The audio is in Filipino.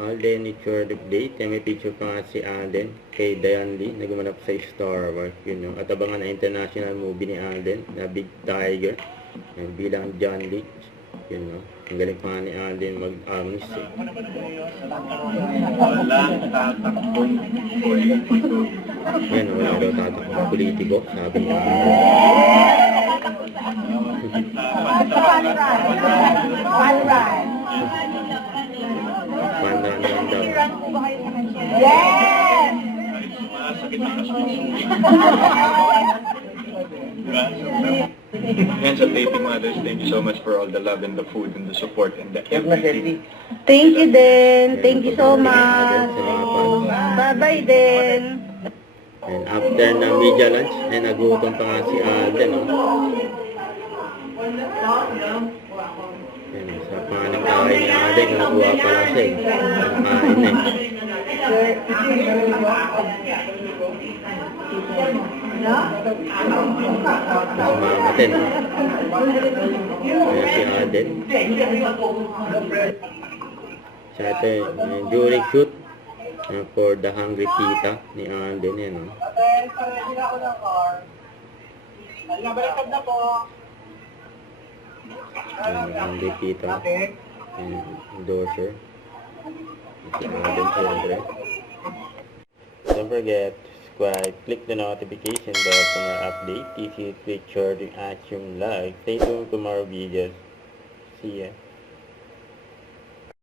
Alden, it's your update. May picture pa nga si Alden kay Diane Lee na gumanap sa Star Wars. Yun, no? At abangan na international movie ni Alden na Big Tiger. Yan, bilang John Lee. Yun, no? Ang galing pa nga ni Alden mag-arms. Walang tatakbong politiko. Yan, wala daw tatakbong politiko. Sabi niya. Pandan lang daw. Yes! Masakit ang Yan sa Taping Mothers, thank you so much for all the love and the food and the support and the everything. Thank you din. Thank you so much. Bye-bye din. And after na media lunch, ay nagutom pa nga si Alden, no? Yan, sa pangalang kain ni Alden, nakuha pa lang siya, eh. Ang kain, eh. Mas mamatin, no? Kaya si Alden. Sa ito, during shoot, for the Hungry Tita ni Alden, yan, no? Hungry Tita, endorser. Si Alden, siyempre. Don't forget to subscribe, click the notification bell for more update. If you click share the action like, stay tuned to more videos. See ya.